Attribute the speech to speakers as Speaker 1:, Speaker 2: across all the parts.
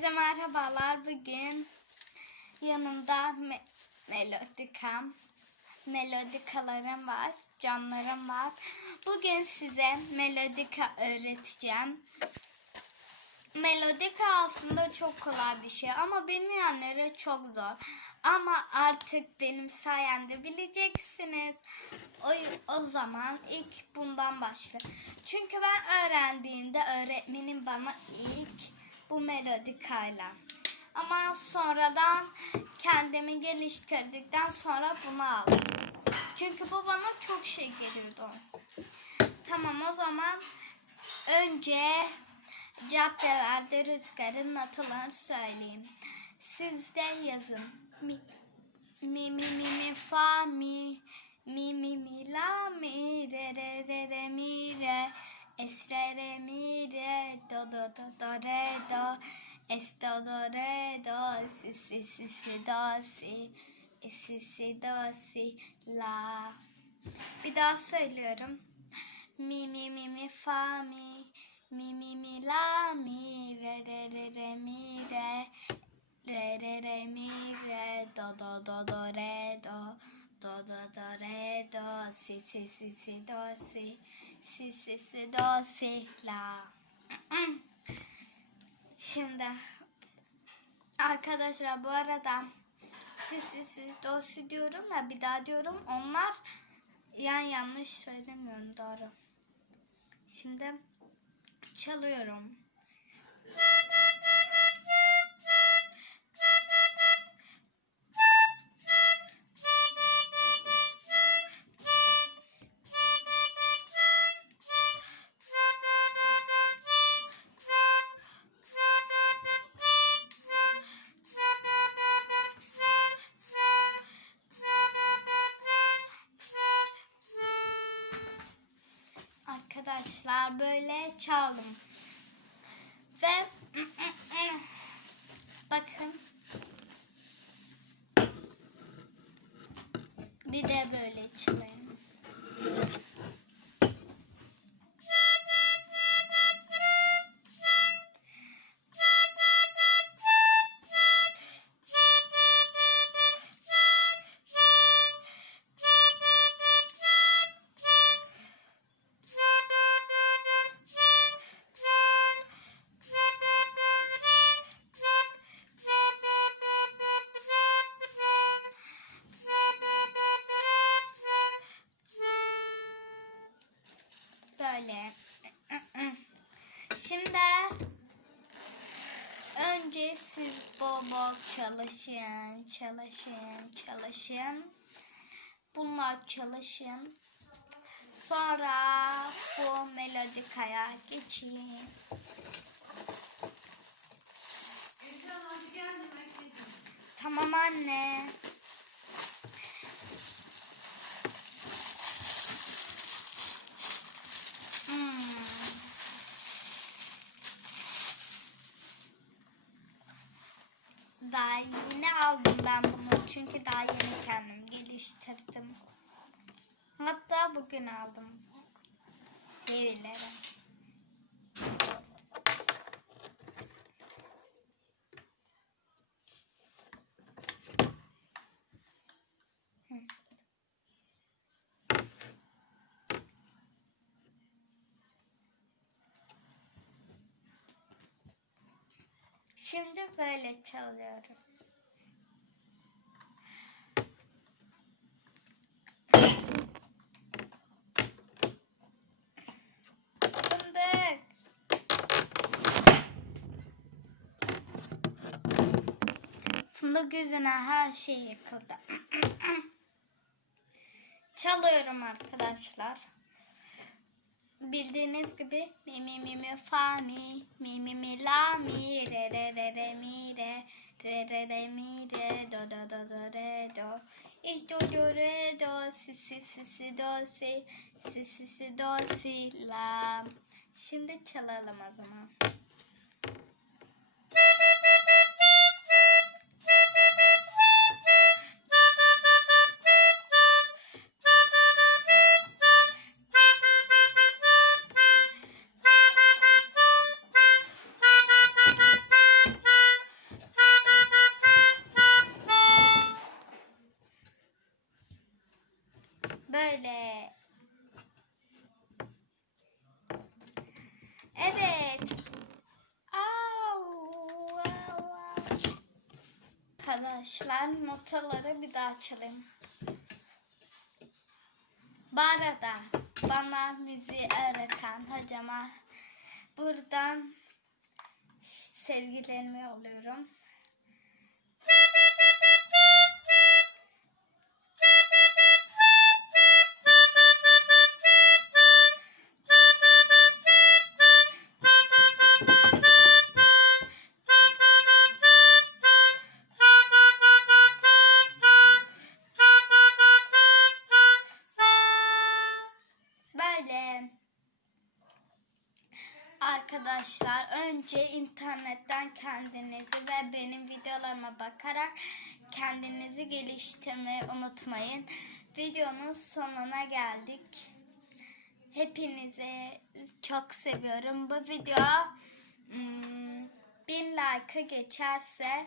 Speaker 1: Herkese merhabalar. Bugün yanımda me melodikam, melodikalarım var, canlarım var. Bugün size melodika öğreteceğim. Melodika aslında çok kolay bir şey ama bilmeyenlere çok zor. Ama artık benim sayemde bileceksiniz. O, o zaman ilk bundan başla. Çünkü ben öğrendiğimde öğretmenim bana ilk bu melodikayla. Ama sonradan kendimi geliştirdikten sonra bunu aldım. Çünkü bu bana çok şey geliyordu. Tamam o zaman önce caddelerde rüzgarın notalarını söyleyeyim. Siz de yazın. Mi mi mi mi, fa mi mi mi mi la mi re re re re mi re es re mi do do do do re do es do do re do si si si si do si si si do si la bir daha söylüyorum. Mi mi mi mi fa mi mi mi mi la mi re re re re mi re re re re mi re do do do do re do do do do re do si si si si do si si si si do si la şimdi arkadaşlar bu arada si si si do si diyorum ya bir daha diyorum onlar yani yanlış söylemiyorum doğru şimdi çalıyorum. Arkadaşlar böyle çaldım. Ve bakın bir de böyle çalayım. Şimdi önce siz bol bol çalışın, çalışın, çalışın. Bunlar çalışın. Sonra bu melodikaya geçin. Tamam anne. Hmm. Daha yeni aldım ben bunu çünkü daha yeni kendim geliştirdim. Hatta bugün aldım. Hı. Şimdi böyle çalıyorum. Fındık yüzüne her şey yıkıldı. Çalıyorum arkadaşlar. Bildiğiniz gibi mi mi mi mi fa mi mi mi mi la mi re re re re mi re re re re mi re do do do do re do iş do do re do si si si si do si si si si do si la Şimdi çalalım o zaman. böyle. Evet. Arkadaşlar notaları bir daha açalım. Bu arada bana müziği öğreten hocama buradan sevgilerimi yolluyorum. Arkadaşlar önce internetten kendinizi ve benim videolarıma bakarak kendinizi geliştirmeyi unutmayın. Videonun sonuna geldik. Hepinizi çok seviyorum. Bu video hmm, bin like'ı geçerse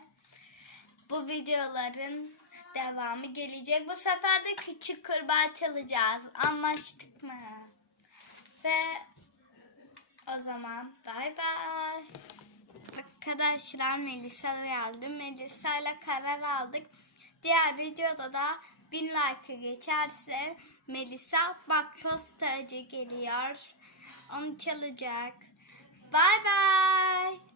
Speaker 1: bu videoların devamı gelecek. Bu sefer de küçük kurbağa çalacağız. Anlaştık mı? Ve o zaman bay bay. Arkadaşlar Melisa geldi. Melisa ile karar aldık. Diğer videoda da bin like geçerse Melisa bak postacı geliyor. Onu çalacak. Bay bay.